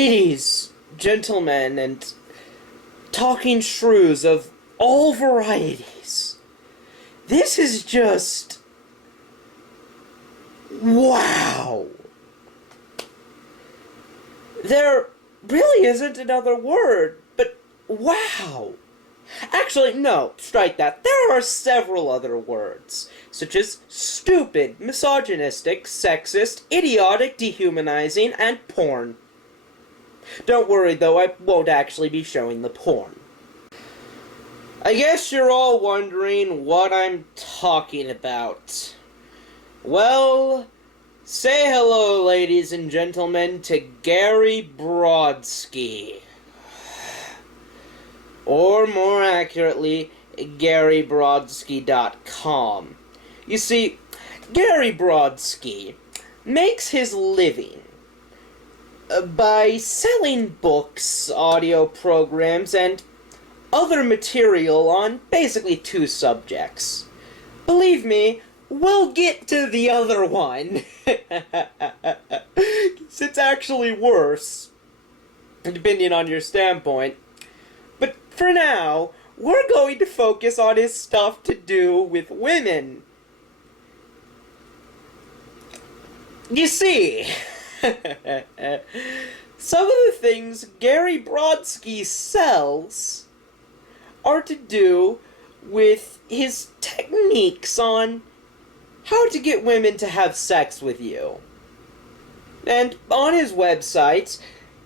Ladies, gentlemen, and talking shrews of all varieties, this is just... wow! There really isn't another word, but wow! Actually, no, strike that. There are several other words, such as stupid, misogynistic, sexist, idiotic, dehumanizing, and porn. Don't worry, though, I won't actually be showing the porn. I guess you're all wondering what I'm talking about. Well, say hello, ladies and gentlemen, to Gary Brodsky. Or, more accurately, GaryBrodsky.com. You see, Gary Brodsky makes his living by selling books, audio programs, and other material on basically two subjects. Believe me, we'll get to the other one. It's actually worse, depending on your standpoint. But for now, we're going to focus on his stuff to do with women. You see, some of the things Gary Brodsky sells are to do with his techniques on how to get women to have sex with you. And on his website,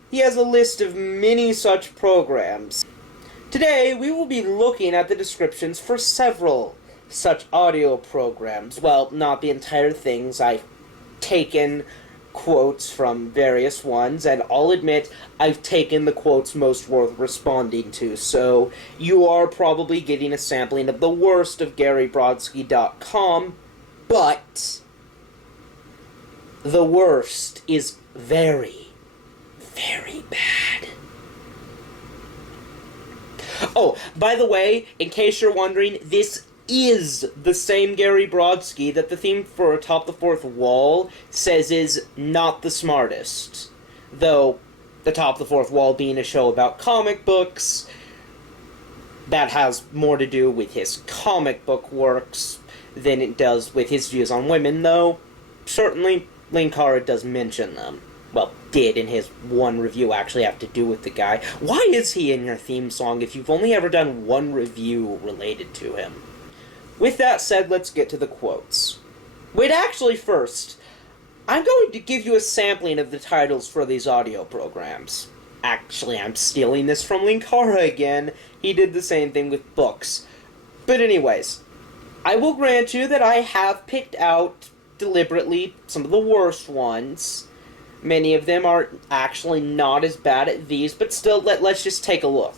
he has a list of many such programs. Today, we will be looking at the descriptions for several such audio programs. Well, not the entire things. I've taken quotes from various ones, and I'll admit I've taken the quotes most worth responding to, so you are probably getting a sampling of the worst of GaryBrodsky.com, but the worst is very, very bad. Oh, by the way, in case you're wondering, this is the same Gary Brodsky that the theme for Atop the Fourth Wall says is not the smartest. Though, Atop the Fourth Wall being a show about comic books, that has more to do with his comic book works than it does with his views on women, though certainly Linkara does mention them. Well, did in his one review actually have to do with the guy. Why is he in your theme song if you've only ever done one review related to him? With that said, let's get to the quotes. Wait, actually first, I'm going to give you a sampling of the titles for these audio programs. Actually, I'm stealing this from Linkara again. He did the same thing with books. But anyways, I will grant you that I have picked out, deliberately, some of the worst ones. Many of them are actually not as bad as these, but still, let's just take a look.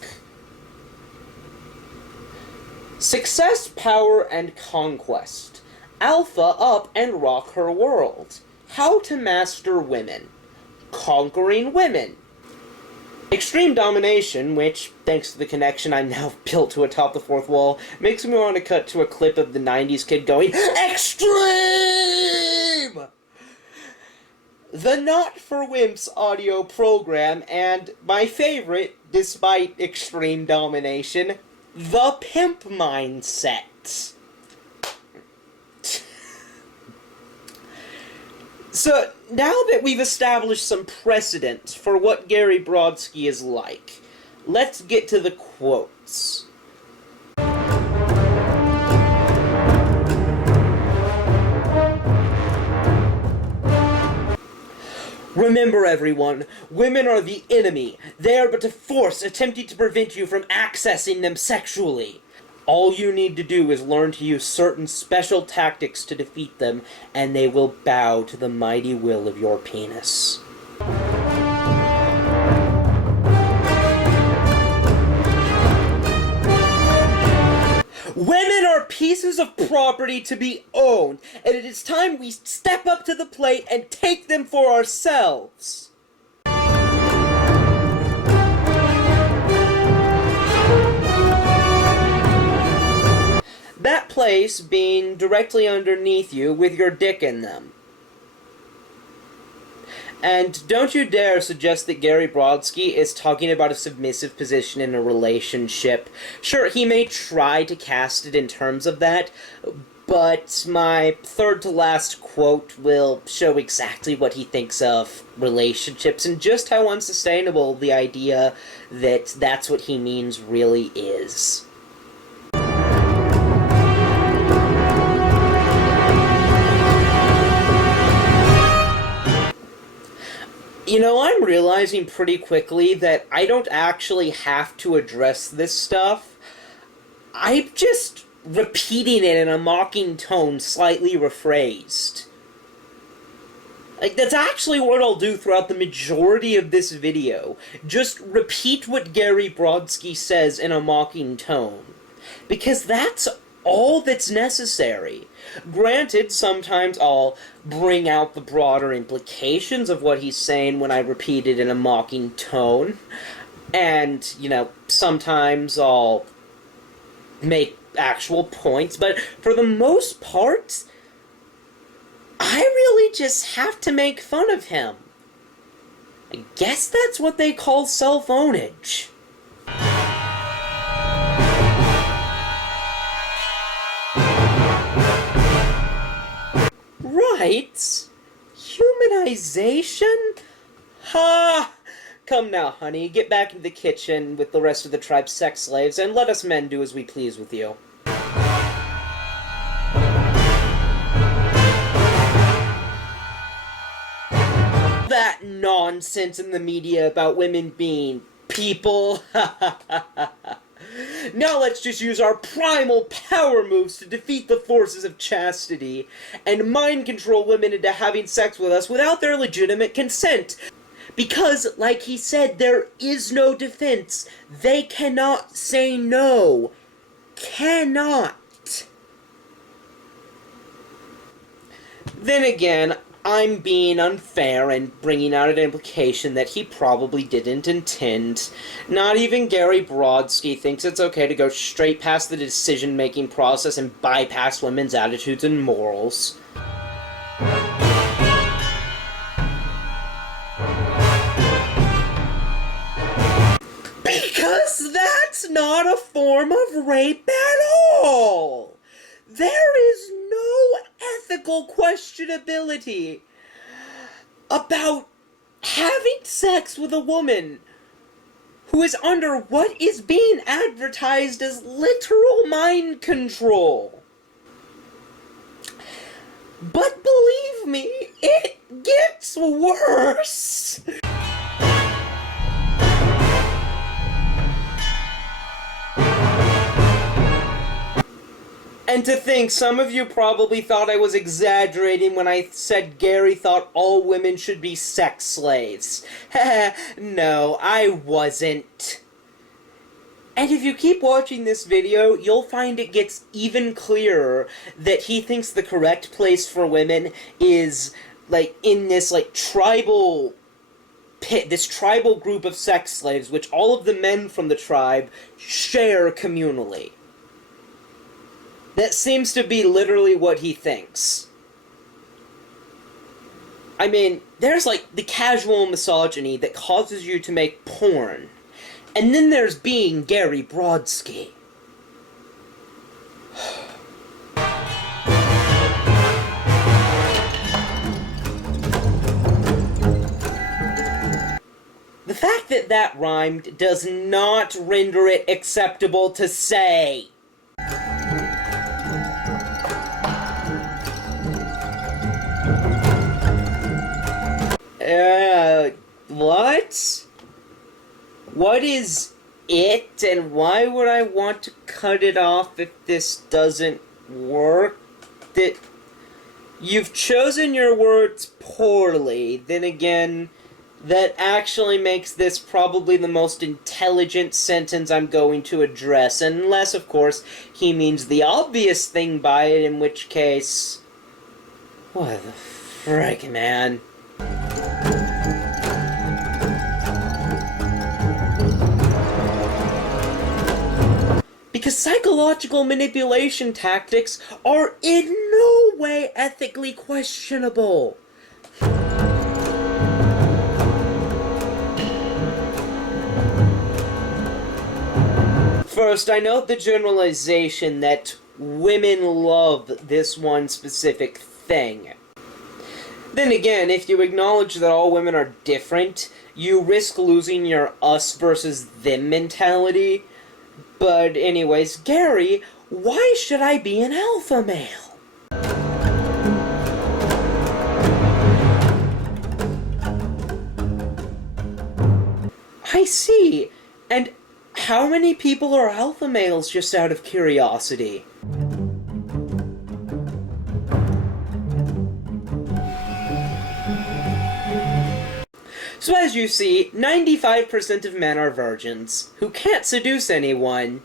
Success, Power, and Conquest. Alpha up and rock her world. How to master women. Conquering women. Extreme domination, which, thanks to the connection I'm now built to atop the fourth wall, makes me want to cut to a clip of the 90s kid going, EXTREME! The Not for Wimps audio program, and my favorite, despite extreme domination, The Pimp Mindset. So, now that we've established some precedent for what Gary Brodsky is like, let's get to the quotes. Remember, everyone, women are the enemy. They are but a force attempting to prevent you from accessing them sexually. All you need to do is learn to use certain special tactics to defeat them, and they will bow to the mighty will of your penis. Women are pieces of property to be owned, and it is time we step up to the plate and take them for ourselves. That place being directly underneath you with your dick in them. And don't you dare suggest that Gary Brodsky is talking about a submissive position in a relationship. Sure, he may try to cast it in terms of that, but my third-to-last quote will show exactly what he thinks of relationships and just how unsustainable the idea that that's what he means really is. You know, I'm realizing pretty quickly that I don't actually have to address this stuff. I'm just repeating it in a mocking tone, slightly rephrased. Like, that's actually what I'll do throughout the majority of this video. Just repeat what Gary Brodsky says in a mocking tone. Because that's all that's necessary. Granted, sometimes I'll bring out the broader implications of what he's saying when I repeat it in a mocking tone. And, you know, sometimes I'll make actual points, but for the most part, I really just have to make fun of him. I guess that's what they call self-ownage. Right? Humanization? Ha! Come now, honey, get back into the kitchen with the rest of the tribe's sex slaves, and let us men do as we please with you. That nonsense in the media about women being people. Now let's just use our primal power moves to defeat the forces of chastity and mind control women into having sex with us without their legitimate consent. Because, like he said, there is no defense. They cannot say no. Cannot. Then again, I'm being unfair and bringing out an implication that he probably didn't intend. Not even Gary Brodsky thinks it's okay to go straight past the decision-making process and bypass women's attitudes and morals. Because that's not a form of rape at all! There is no ethical questionability about having sex with a woman who is under what is being advertised as literal mind control. But believe me, it gets worse! And to think, some of you probably thought I was exaggerating when I said Gary thought all women should be sex slaves. No, I wasn't. And if you keep watching this video, you'll find it gets even clearer that he thinks the correct place for women is, like, in this, like, tribal pit, this tribal group of sex slaves, which all of the men from the tribe share communally. That seems to be literally what he thinks. I mean, there's like the casual misogyny that causes you to make porn. And then there's being Gary Brodsky. The fact that that rhymed does not render it acceptable to say. What? What is it, and why would I want to cut it off if this doesn't work? You've chosen your words poorly. Then again, that actually makes this probably the most intelligent sentence I'm going to address, unless, of course, he means the obvious thing by it, in which case... What the frick, man? Because psychological manipulation tactics are in no way ethically questionable. First, I note the generalization that women love this one specific thing. Then again, if you acknowledge that all women are different, you risk losing your us versus them mentality. But anyways, Gary, why should I be an alpha male? I see. And how many people are alpha males, just out of curiosity? So as you see, 95% of men are virgins, who can't seduce anyone.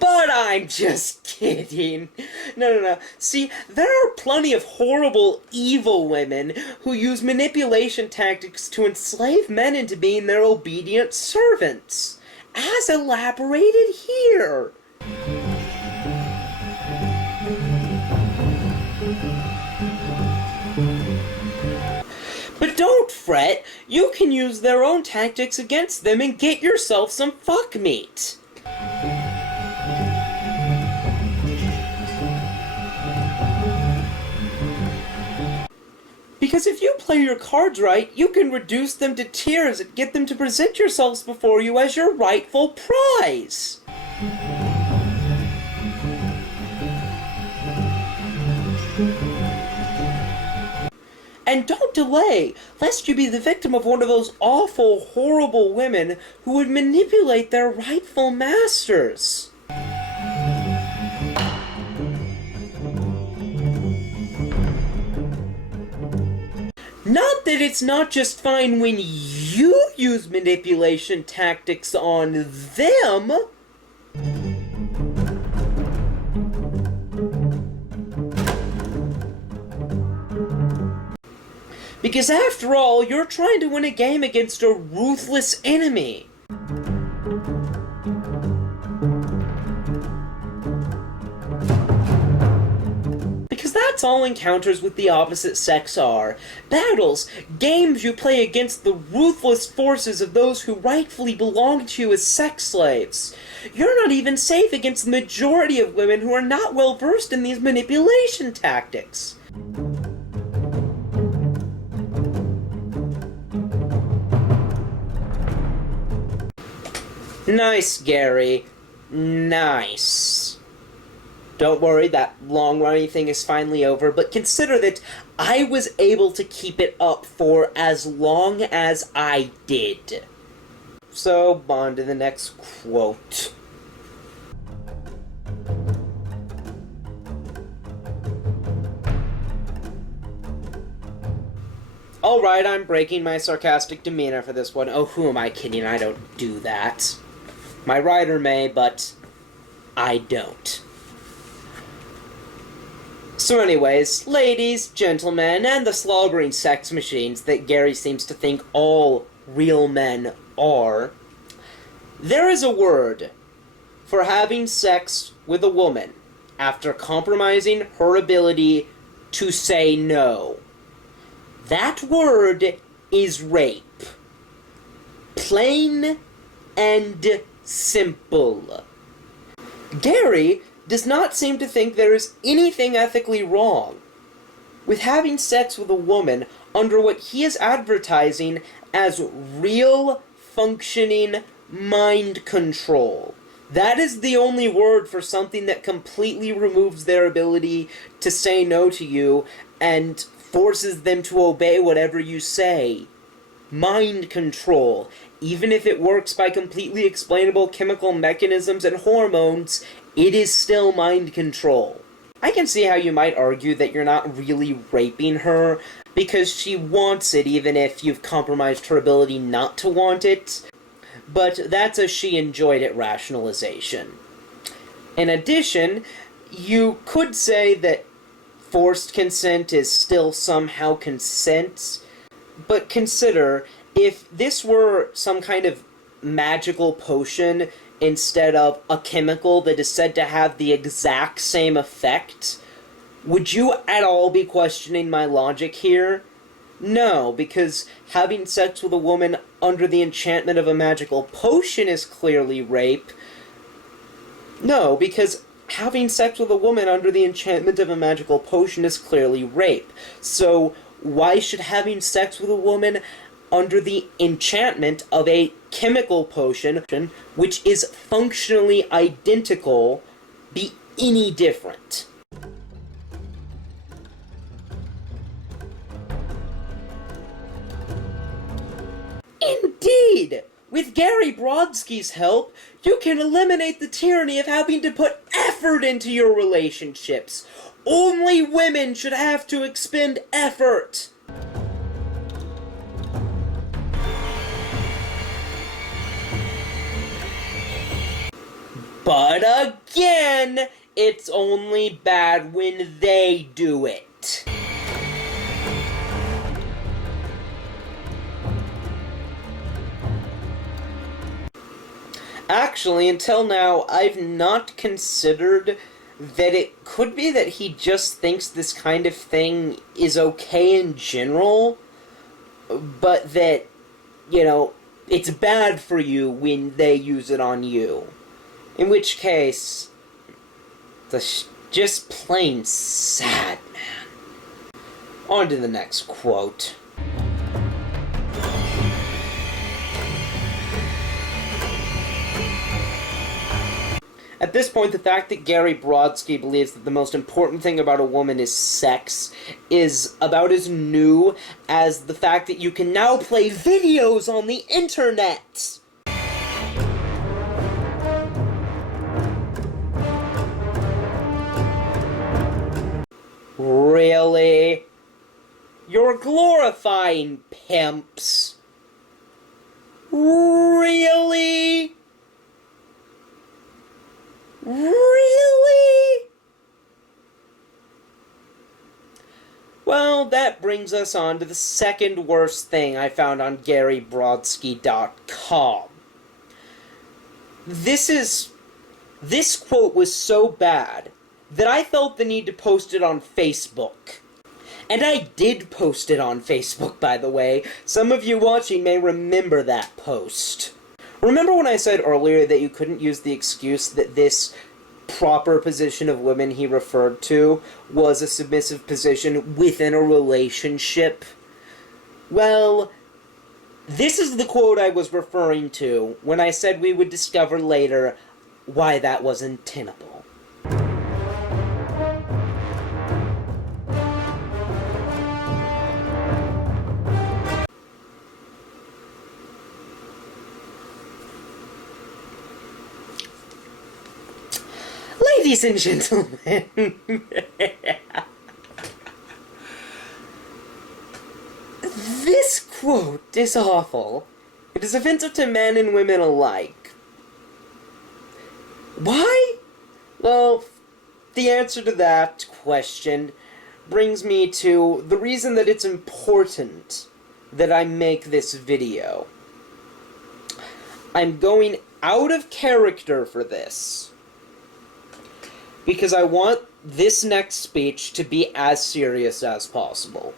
But I'm just kidding. No. See, there are plenty of horrible, evil women who use manipulation tactics to enslave men into being their obedient servants, as elaborated here. But don't fret, you can use their own tactics against them and get yourself some fuck meat. Because if you play your cards right, you can reduce them to tears and get them to present yourselves before you as your rightful prize. And don't delay, lest you be the victim of one of those awful, horrible women who would manipulate their rightful masters. Not that it's not just fine when you use manipulation tactics on them. Because after all, you're trying to win a game against a ruthless enemy. Because that's all encounters with the opposite sex are. Battles, games you play against the ruthless forces of those who rightfully belong to you as sex slaves. You're not even safe against the majority of women who are not well versed in these manipulation tactics. Nice, Gary. Nice. Don't worry, that long-running thing is finally over, but consider that I was able to keep it up for as long as I did. So, on to the next quote. Alright, I'm breaking my sarcastic demeanor for this one. Oh, who am I kidding? I don't do that. My writer may, but I don't. So anyways, ladies, gentlemen, and the slobbering sex machines that Gary seems to think all real men are, there is a word for having sex with a woman after compromising her ability to say no. That word is rape. Plain and simple. Gary does not seem to think there is anything ethically wrong with having sex with a woman under what he is advertising as real, functioning mind control. That is the only word for something that completely removes their ability to say no to you and forces them to obey whatever you say. Mind control. Even if it works by completely explainable chemical mechanisms and hormones, it is still mind control. I can see how you might argue that you're not really raping her, because she wants it even if you've compromised her ability not to want it, but that's a she enjoyed it rationalization. In addition, you could say that forced consent is still somehow consent, but consider, if this were some kind of magical potion instead of a chemical that is said to have the exact same effect, would you at all be questioning my logic here? No, because having sex with a woman under the enchantment of a magical potion is clearly rape. No, because having sex with a woman under the enchantment of a magical potion is clearly rape. So, why should having sex with a woman under the enchantment of a chemical potion, which is functionally identical, be any different? Indeed! With Gary Brodsky's help, you can eliminate the tyranny of having to put effort into your relationships. Only women should have to expend effort. But again, it's only bad when they do it. Actually, until now, I've not considered that it could be that he just thinks this kind of thing is okay in general, but that, you know, it's bad for you when they use it on you. In which case, that's just plain sad, man. On to the next quote. At this point, the fact that Gary Brodsky believes that the most important thing about a woman is sex is about as new as the fact that you can now play videos on the internet. Really? You're glorifying pimps? Really? Really? Well, that brings us on to the second worst thing I found on GaryBrodsky.com. This quote was so bad that I felt the need to post it on Facebook. And I did post it on Facebook, by the way. Some of you watching may remember that post. Remember when I said earlier that you couldn't use the excuse that this proper position of women he referred to was a submissive position within a relationship? Well, this is the quote I was referring to when I said we would discover later why that wasn't tenable. Ladies and gentlemen, this quote is awful. It is offensive to men and women alike. Why? Well, the answer to that question brings me to the reason that it's important that I make this video. I'm going out of character for this, because I want this next speech to be as serious as possible.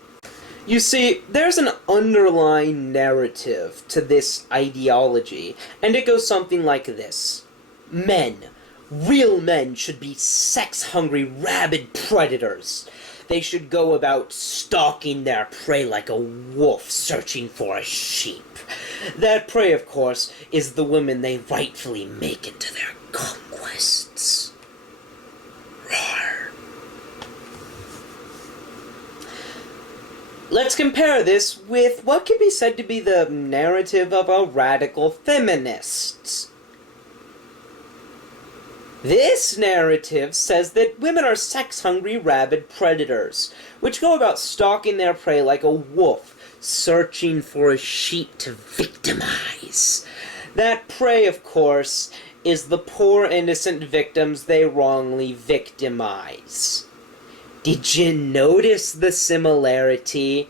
You see, there's an underlying narrative to this ideology, and it goes something like this. Men, real men, should be sex-hungry, rabid predators. They should go about stalking their prey like a wolf searching for a sheep. That prey, of course, is the women they rightfully make into their conquests. Let's compare this with what can be said to be the narrative of a radical feminist. This narrative says that women are sex-hungry, rabid predators, which go about stalking their prey like a wolf, searching for a sheep to victimize. That prey, of course, is the poor innocent victims they wrongly victimize. Did you notice the similarity?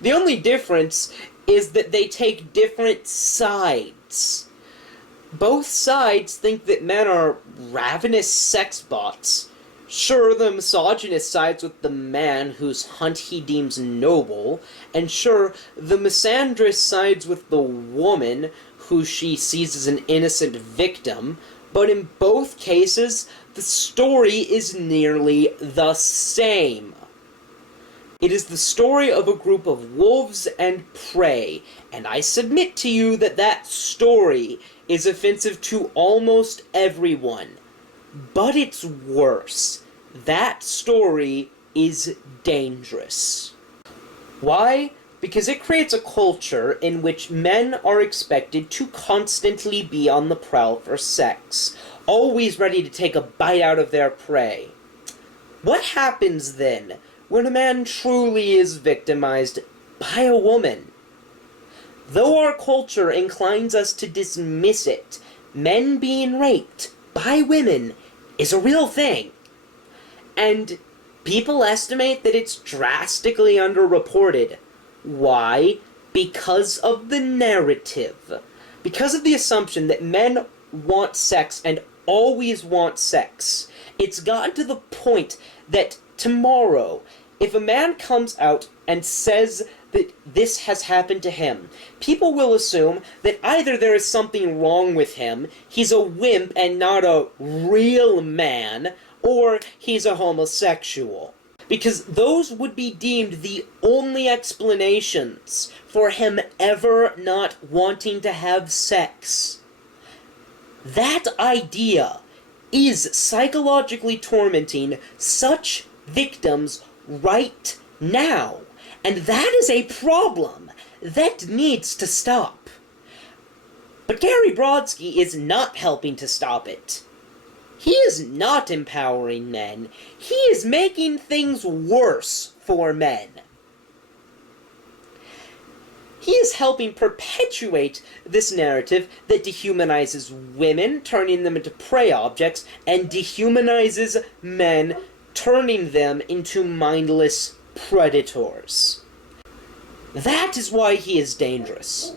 The only difference is that they take different sides. Both sides think that men are ravenous sex bots, Sure, the misogynist sides with the man whose hunt he deems noble, and sure, the misandrist sides with the woman who she sees as an innocent victim, but in both cases, the story is nearly the same. It is the story of a group of wolves and prey, and I submit to you that that story is offensive to almost everyone. But it's worse. That story is dangerous. Why? Because it creates a culture in which men are expected to constantly be on the prowl for sex, always ready to take a bite out of their prey. What happens then when a man truly is victimized by a woman? Though our culture inclines us to dismiss it, men being raped by women is a real thing. And people estimate that it's drastically underreported. Why? Because of the narrative. Because of the assumption that men want sex and always want sex. It's gotten to the point that tomorrow, if a man comes out and says that this has happened to him, people will assume that either there is something wrong with him, he's a wimp and not a real man, or he's a homosexual. Because those would be deemed the only explanations for him ever not wanting to have sex. That idea is psychologically tormenting such victims right now. And that is a problem that needs to stop. But Gary Brodsky is not helping to stop it. He is not empowering men. He is making things worse for men. He is helping perpetuate this narrative that dehumanizes women, turning them into prey objects, and dehumanizes men, turning them into mindless predators. That is why he is dangerous.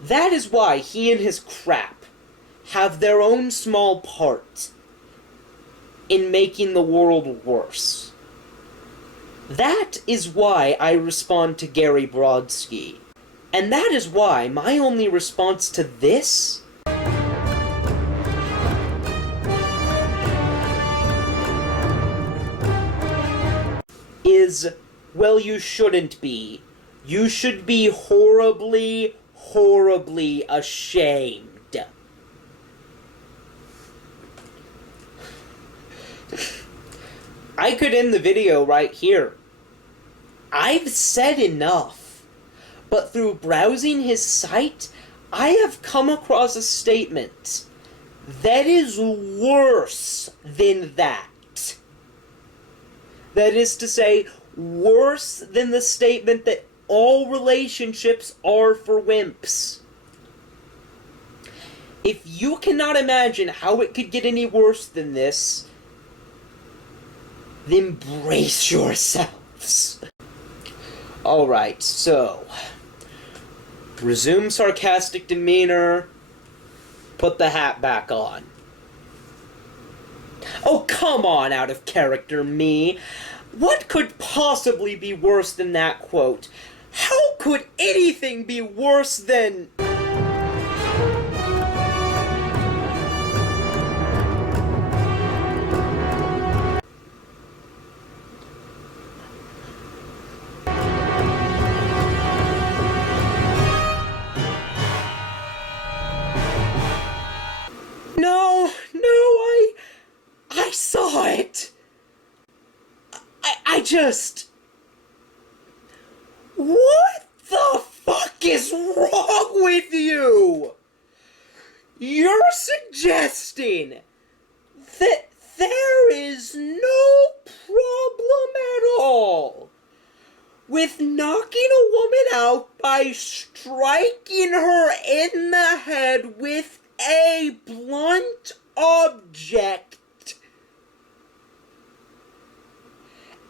That is why he and his crap have their own small part in making the world worse. That is why I respond to Gary Brodsky. And that is why my only response to this is, well, you shouldn't be. You should be horribly, horribly ashamed. I could end the video right here. I've said enough. But through browsing his site, I have come across a statement that is worse than that. That is to say, worse than the statement that all relationships are for wimps. If you cannot imagine how it could get any worse than this, then brace yourselves. Alright, so resume sarcastic demeanor, put the hat back on. Oh, come on, out of character me. What could possibly be worse than that quote? How could anything be worse than... I saw it! I just... What the fuck is wrong with you? You're suggesting that there is no problem at all with knocking a woman out by striking her in the head with a blunt object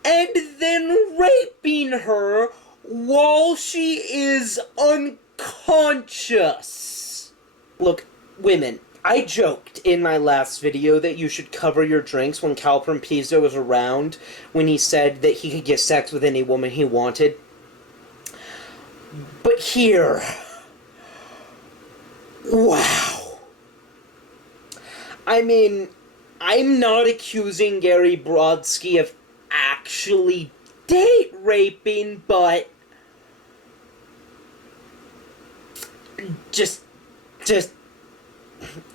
and then raping her while she is unconscious. Look, women, I joked in my last video that you should cover your drinks when Calpern Pizzo was around, when he said that he could get sex with any woman he wanted. But here... wow. I mean, I'm not accusing Gary Brodsky of actually date raping, but... Just...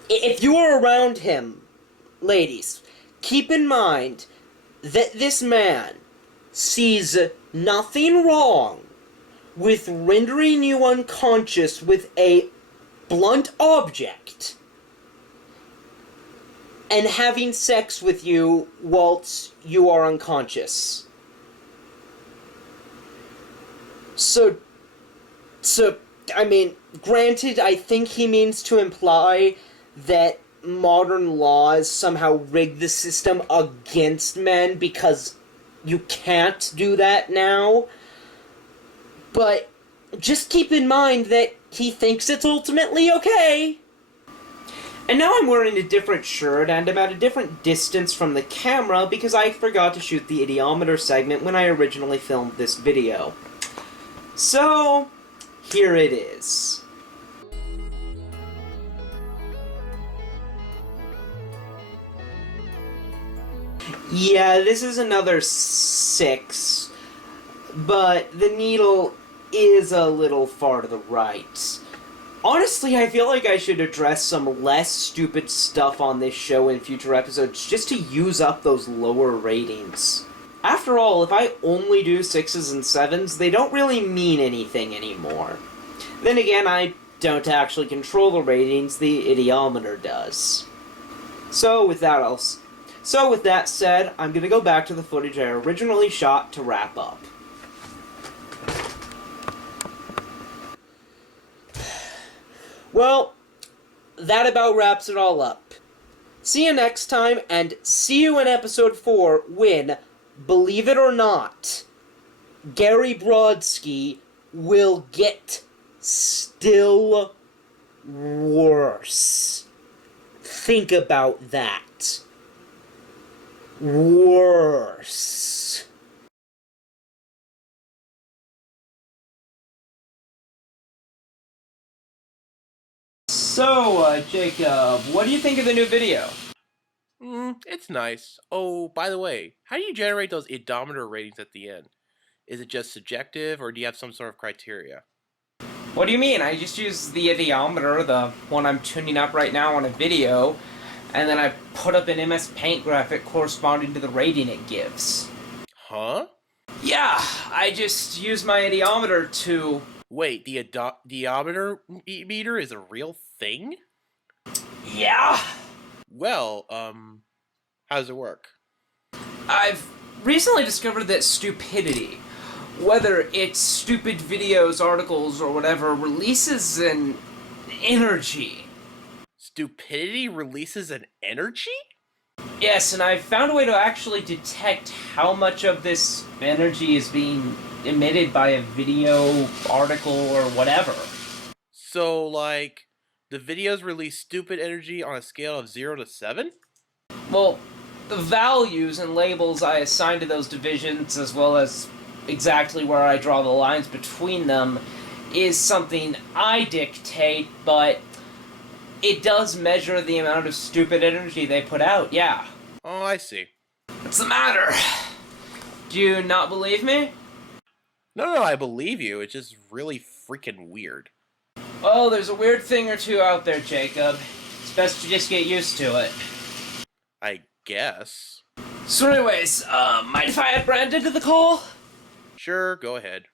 If you are around him, ladies, keep in mind that this man sees nothing wrong with rendering you unconscious with a blunt object and having sex with you whilst you are unconscious. So, I mean, granted, I think he means to imply that modern laws somehow rig the system against men because you can't do that now. But just keep in mind that he thinks it's ultimately okay. And now I'm wearing a different shirt and I'm at a different distance from the camera because I forgot to shoot the idiometer segment when I originally filmed this video. So, here it is. Yeah, this is another 6, but the needle is a little far to the right. Honestly, I feel like I should address some less stupid stuff on this show in future episodes just to use up those lower ratings. After all, if I only do 6s and 7s, they don't really mean anything anymore. Then again, I don't actually control the ratings, the idiometer does. So with that said, I'm gonna go back to the footage I originally shot to wrap up. Well, that about wraps it all up. See you next time, and see you in episode 4 when, believe it or not, Gary Brodsky will get still worse. Think about that. Worse. So, Jacob, what do you think of the new video? It's nice. Oh, by the way, how do you generate those odometer ratings at the end? Is it just subjective, or do you have some sort of criteria? What do you mean? I just use the idiometer, the one I'm tuning up right now on a video, and then I put up an MS Paint graphic corresponding to the rating it gives. Huh? Yeah, I just use my idiometer to... Wait, the odometer meter is a real thing? Yeah! Well, how does it work? I've recently discovered that stupidity, whether it's stupid videos, articles, or whatever, releases an energy. Stupidity releases an energy? Yes, and I've found a way to actually detect how much of this energy is being emitted by a video, article, or whatever. So, like, the videos release stupid energy on a scale of 0 to 7? Well, the values and labels I assign to those divisions, as well as exactly where I draw the lines between them, is something I dictate, but it does measure the amount of stupid energy they put out, yeah. Oh, I see. What's the matter? Do you not believe me? No, I believe you. It's just really freaking weird. Well, there's a weird thing or two out there, Jacob. It's best to just get used to it. I guess. So anyways, mind if I add Brandon to the call? Sure, go ahead.